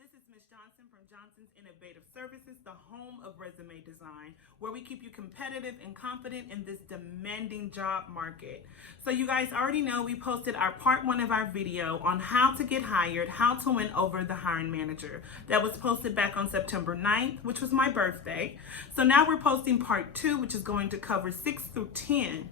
This is Ms. Johnson from Johnson's Innovative Services, the home of resume design, where we keep you competitive and confident in this demanding job market. So you guys already know we posted our part 1 of our video on how to get hired, how to win over the hiring manager. That was posted back on September 9th, which was my birthday. So now we're posting part 2, which is going to cover 6 through 10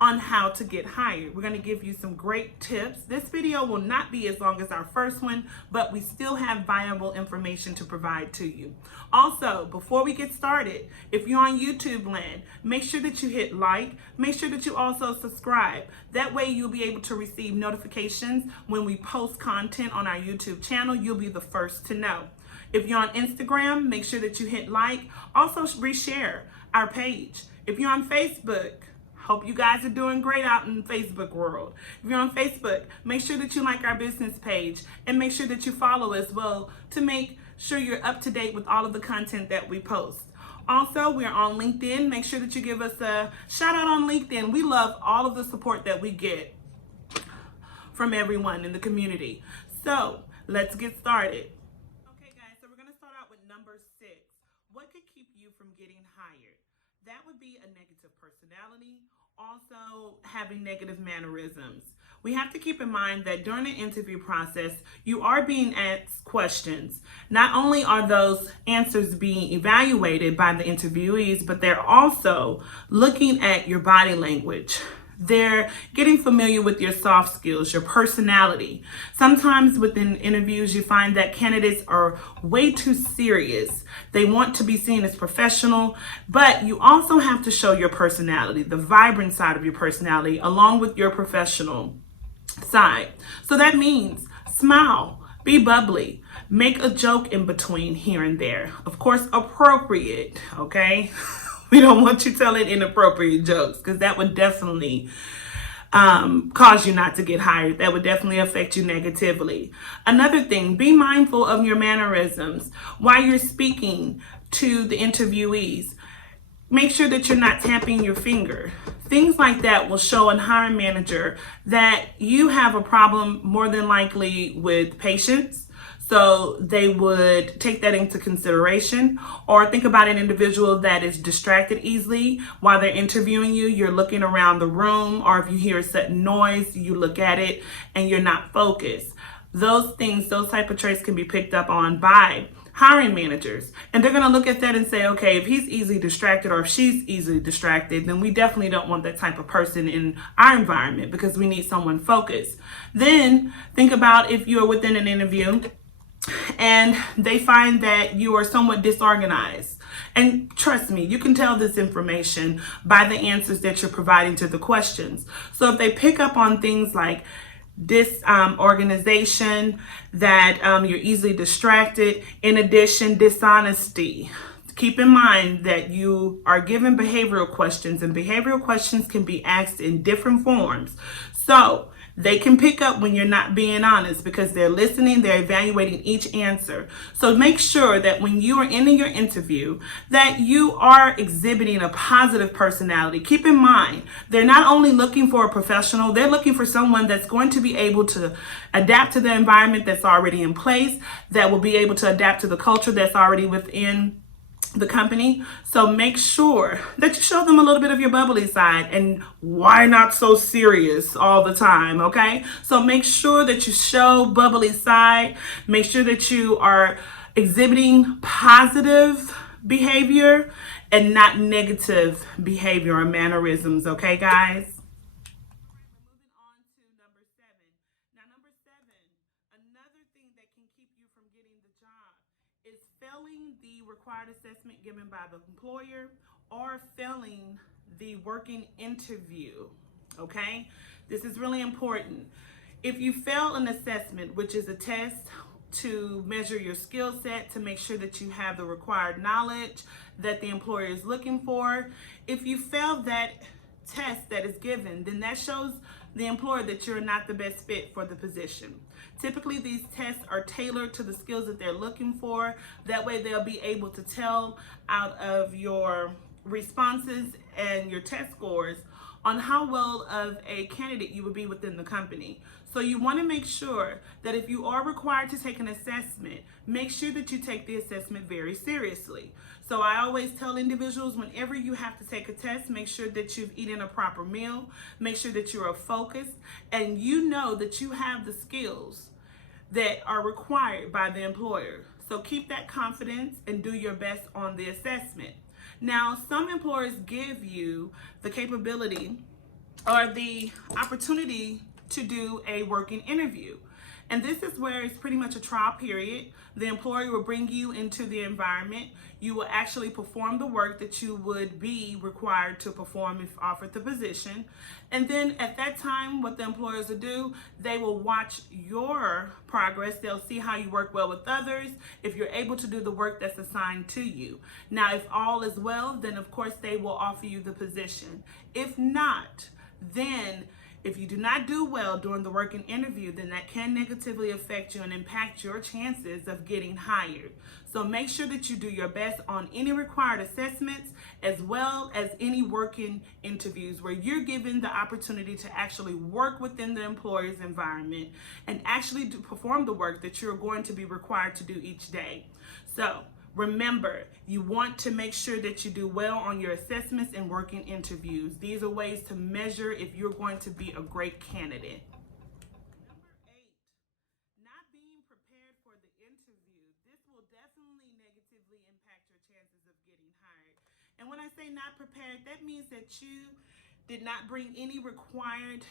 on how to get hired. We're going to give you some great tips. This video will not be as long as our first one, but we still have viable information to provide to you. Also, before we get started, if you're on YouTube land, make sure that you hit like, make sure that you also subscribe. That way you'll be able to receive notifications when we post content on our YouTube channel. You'll be the first to know. If you're on Instagram, make sure that you hit like. Also reshare our page. If you're on Facebook, hope you guys are doing great out in the Facebook world. If you're on Facebook, make sure that you like our business page and make sure that you follow as well to make sure you're up to date with all of the content that we post. Also, we're on LinkedIn. Make sure that you give us a shout out on LinkedIn. We love all of the support that we get from everyone in the community. So let's get started. Okay guys, so we're gonna start out with number 6. What could keep you from getting hired? That would be a negative personality, also having negative mannerisms. We have to keep in mind that during the interview process, you are being asked questions. Not only are those answers being evaluated by the interviewees, but they're also looking at your body language. They're getting familiar with your soft skills, your personality. Sometimes within interviews, you find that candidates are way too serious. They want to be seen as professional, but you also have to show your personality, the vibrant side of your personality, along with your professional side. So that means smile, be bubbly, make a joke in between here and there. Of course, appropriate, okay? We don't want you telling inappropriate jokes because that would definitely cause you not to get hired. That would definitely affect you negatively. Another thing, be mindful of your mannerisms while you're speaking to the interviewees. Make sure that you're not tapping your finger. Things like that will show a hiring manager that you have a problem more than likely with patience. So they would take that into consideration. Or think about an individual that is distracted easily while they're interviewing you. You're looking around the room, or if you hear a sudden noise, you look at it and you're not focused. Those things, those type of traits can be picked up on by hiring managers. And they're gonna look at that and say, okay, if he's easily distracted or if she's easily distracted, then we definitely don't want that type of person in our environment because we need someone focused. Then think about if you're within an interview and they find that you are somewhat disorganized. And trust me, you can tell this information by the answers that you're providing to the questions. So if they pick up on things like disorganization, that you're easily distracted, in addition, dishonesty. Keep in mind that you are given behavioral questions, and behavioral questions can be asked in different forms. So they can pick up when you're not being honest because they're listening, they're evaluating each answer. So make sure that when you are ending your interview that you are exhibiting a positive personality. Keep in mind, they're not only looking for a professional, they're looking for someone that's going to be able to adapt to the environment that's already in place, that will be able to adapt to the culture that's already within the company. So make sure that you show them a little bit of your bubbly side, and why not so serious all the time, okay? So make sure that you show bubbly side. Make sure that you are exhibiting positive behavior and not negative behavior or mannerisms, okay, guys? Is failing the required assessment given by the employer or failing the working interview, okay? This is really important. If you fail an assessment, which is a test to measure your skill set, to make sure that you have the required knowledge that the employer is looking for, if you fail that test that is given, then that shows the employer that you're not the best fit for the position. Typically, these tests are tailored to the skills that they're looking for. That way they'll be able to tell out of your responses and your test scores on how well of a candidate you would be within the company. So you want to make sure that if you are required to take an assessment, make sure that you take the assessment very seriously. So I always tell individuals, whenever you have to take a test, make sure that you've eaten a proper meal, make sure that you are focused, and you know that you have the skills that are required by the employer. So keep that confidence and do your best on the assessment. Now, some employers give you the capability or the opportunity to do a working interview. And this is where it's pretty much a trial period. The employer will bring you into the environment. You will actually perform the work that you would be required to perform if offered the position. And then at that time, what the employers will do, they will watch your progress. They'll see how you work well with others, if you're able to do the work that's assigned to you. Now, if all is well, then of course they will offer you the position. If not, then if you do not do well during the working interview, then that can negatively affect you and impact your chances of getting hired. So make sure that you do your best on any required assessments as well as any working interviews where you're given the opportunity to actually work within the employer's environment and actually perform the work that you're going to be required to do each day. So remember, you want to make sure that you do well on your assessments and working interviews. These are ways to measure if you're going to be a great candidate. Number 8, not being prepared for the interview. This will definitely negatively impact your chances of getting hired. And when I say not prepared, that means that you did not bring any required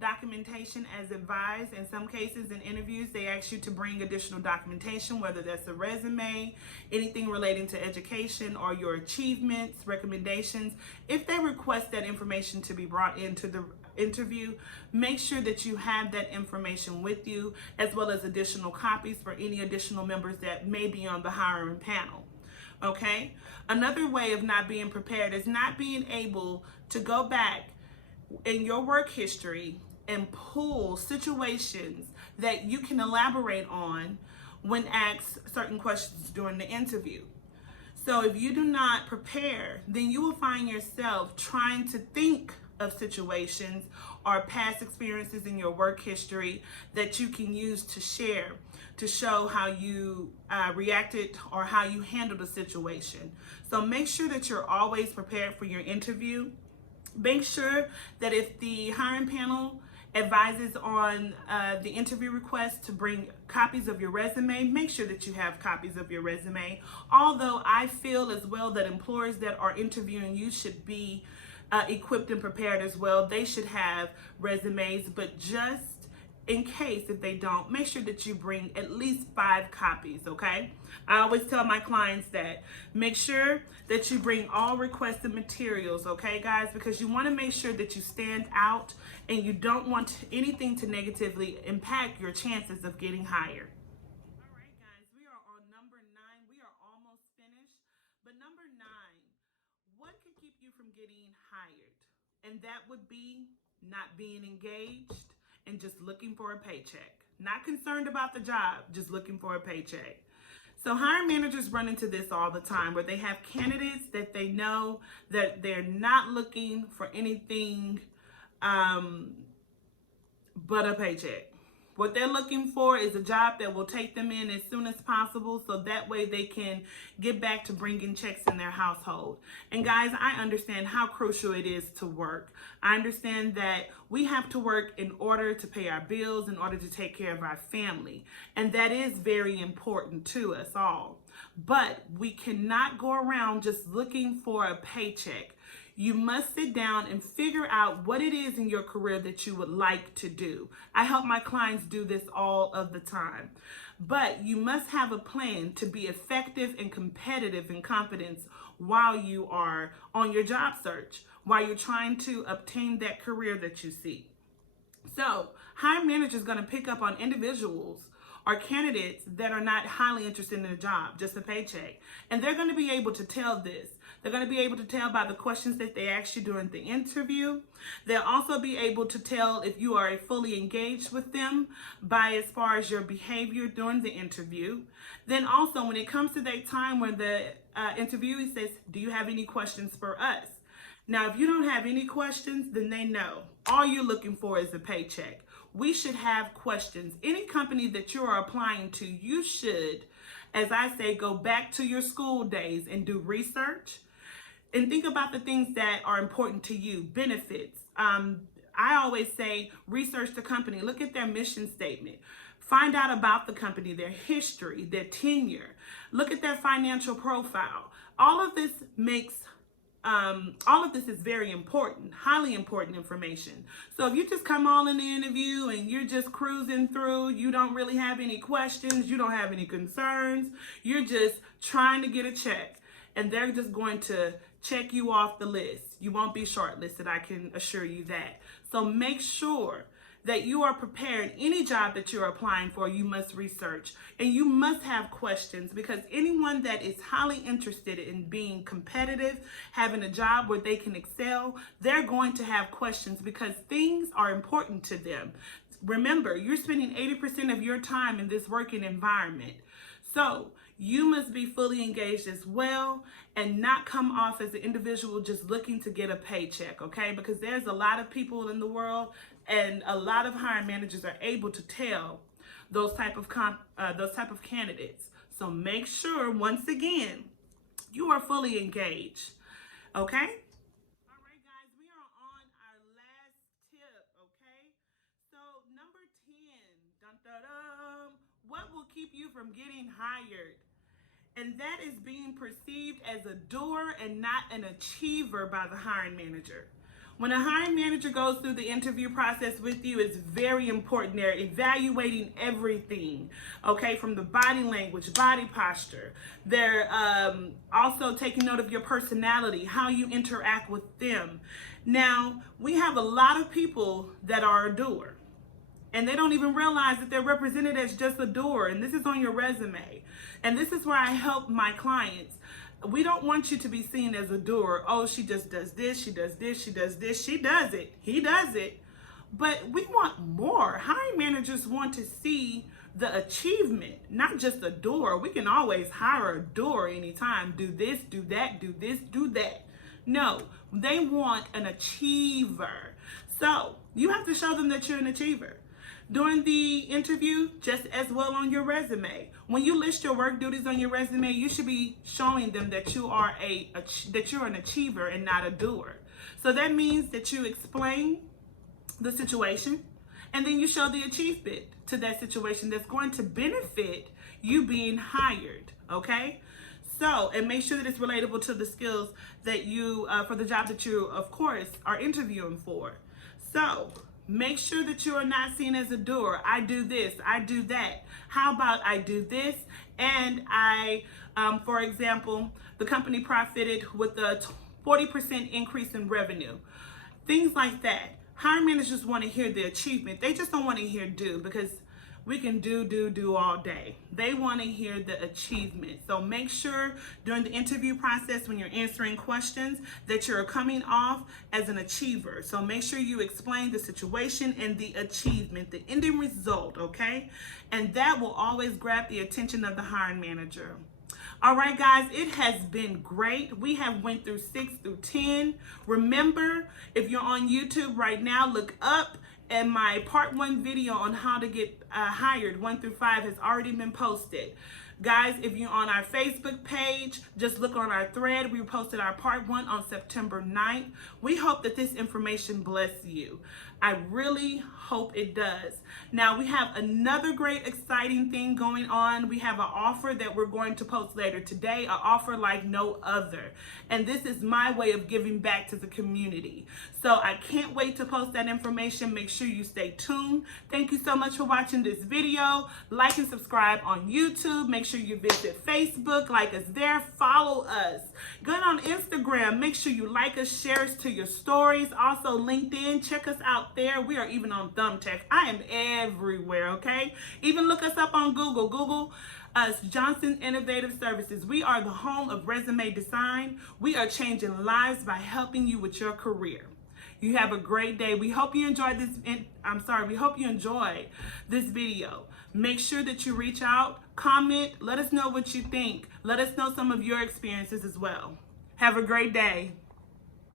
documentation as advised. In some cases in interviews, they ask you to bring additional documentation, whether that's a resume, anything relating to education or your achievements, recommendations. If they request that information to be brought into the interview, make sure that you have that information with you, as well as additional copies for any additional members that may be on the hiring panel. Okay? Another way of not being prepared is not being able to go back in your work history and pull situations that you can elaborate on when asked certain questions during the interview. So if you do not prepare, then you will find yourself trying to think of situations or past experiences in your work history that you can use to share to show how you reacted or how you handled a situation. So make sure that you're always prepared for your interview. Make sure that if the hiring panel advises on the interview request to bring copies of your resume, make sure that you have copies of your resume. Although I feel as well that employers that are interviewing you should be equipped and prepared as well. They should have resumes, but just in case if they don't, make sure that you bring at least 5 copies, okay? I always tell my clients that. Make sure that you bring all requested materials, okay, guys? Because you want to make sure that you stand out and you don't want anything to negatively impact your chances of getting hired. All right, guys, we are on number 9. We are almost finished. But number 9, what could keep you from getting hired? And that would be not being engaged and just looking for a paycheck. Not concerned about the job, just looking for a paycheck. So hiring managers run into this all the time where they have candidates that they know that they're not looking for anything but a paycheck. What they're looking for is a job that will take them in as soon as possible so that way they can get back to bringing checks in their household. And guys, I understand how crucial it is to work. I understand that we have to work in order to pay our bills, in order to take care of our family. And that is very important to us all. But we cannot go around just looking for a paycheck. You must sit down and figure out what it is in your career that you would like to do. I help my clients do this all of the time. But you must have a plan to be effective and competitive in confidence while you are on your job search, while you're trying to obtain that career that you seek. So, hiring manager is going to pick up on individuals or candidates that are not highly interested in a job, just a paycheck. And they're going to be able to tell this. They're going to be able to tell by the questions that they ask you during the interview. They'll also be able to tell if you are fully engaged with them by as far as your behavior during the interview. Then also when it comes to that time when the interviewee says, do you have any questions for us? Now, if you don't have any questions, then they know all you're looking for is a paycheck. We should have questions. Any company that you are applying to, you should, as I say, go back to your school days and do research and think about the things that are important to you. Benefits. I always say research the company. Look at their mission statement. Find out about the company, their history, their tenure. Look at their financial profile. All of this is very important, highly important information. So if you just come on in the interview and you're just cruising through, you don't really have any questions, you don't have any concerns, you're just trying to get a check, and they're just going to check you off the list. You won't be shortlisted, I can assure you that. So make sure that you are prepared. Any job that you're applying for, you must research and you must have questions, because anyone that is highly interested in being competitive, having a job where they can excel, they're going to have questions because things are important to them. Remember, you're spending 80% of your time in this working environment. So you must be fully engaged as well and not come off as an individual just looking to get a paycheck, okay? Because there's a lot of people in the world, and a lot of hiring managers are able to tell those type of candidates. So make sure, once again, you are fully engaged, okay? All right, guys, we are on our last tip, okay? So number 10, dun, dun, dun, what will keep you from getting hired? And that is being perceived as a doer and not an achiever by the hiring manager. When a hiring manager goes through the interview process with you, it's very important. They're evaluating everything, okay, from the body language, body posture. They're also taking note of your personality, how you interact with them. Now, we have a lot of people that are a doer, and they don't even realize that they're represented as just a doer, and this is on your resume. And this is where I help my clients. We don't want you to be seen as a doer. Oh, she just does this, she does this, she does this, she does it, he does it. But we want more. Hiring managers want to see the achievement, not just a doer. We can always hire a doer anytime. Do this, do that, do this, do that. No, they want an achiever. So you have to show them that you're an achiever. During the interview, just as well on your resume. When you list your work duties on your resume, you should be showing them that you are an achiever and not a doer. So that means that you explain the situation and then you show the achievement to that situation that's going to benefit you being hired, okay? So, and make sure that it's relatable to the skills that you, for the job that you, of course, are interviewing for. So, make sure that you are not seen as a doer. I do this, I do that. How about I do this and I, for example, the company profited with a 40% increase in revenue. Things like that. Hiring managers want to hear the achievement. They just don't want to hear do, because we can do all day. They want to hear the achievement. So make sure during the interview process, when you're answering questions, that you're coming off as an achiever. So make sure you explain the situation and the achievement, the ending result, okay? And that will always grab the attention of the hiring manager. All right, guys, it has been great. We have went through 6 through 10. Remember, if you're on YouTube right now, look up. And my part 1 video on how to get hired 1 through 5 has already been posted. Guys, if you're on our Facebook page, just look on our thread. We posted our part 1 on September 9th. We hope that this information bless you. I really hope it does. Now, we have another great exciting thing going on. We have an offer that we're going to post later today, an offer like no other. And this is my way of giving back to the community. So I can't wait to post that information. Make sure you stay tuned. Thank you so much for watching this video. Like and subscribe on YouTube. Make sure you visit Facebook, like us there, follow us. Go on Instagram. Make sure you like us, share us to your stories. Also LinkedIn, check us out there. We are even on Thumbtack. I am everywhere, okay? Even look us up on Google. Google us, Johnson Innovative Services. We are the home of resume design. We are changing lives by helping you with your career. You have a great day. We hope you enjoyed this. We hope you enjoyed this video. Make sure that you reach out, comment, let us know what you think. Let us know some of your experiences as well. Have a great day.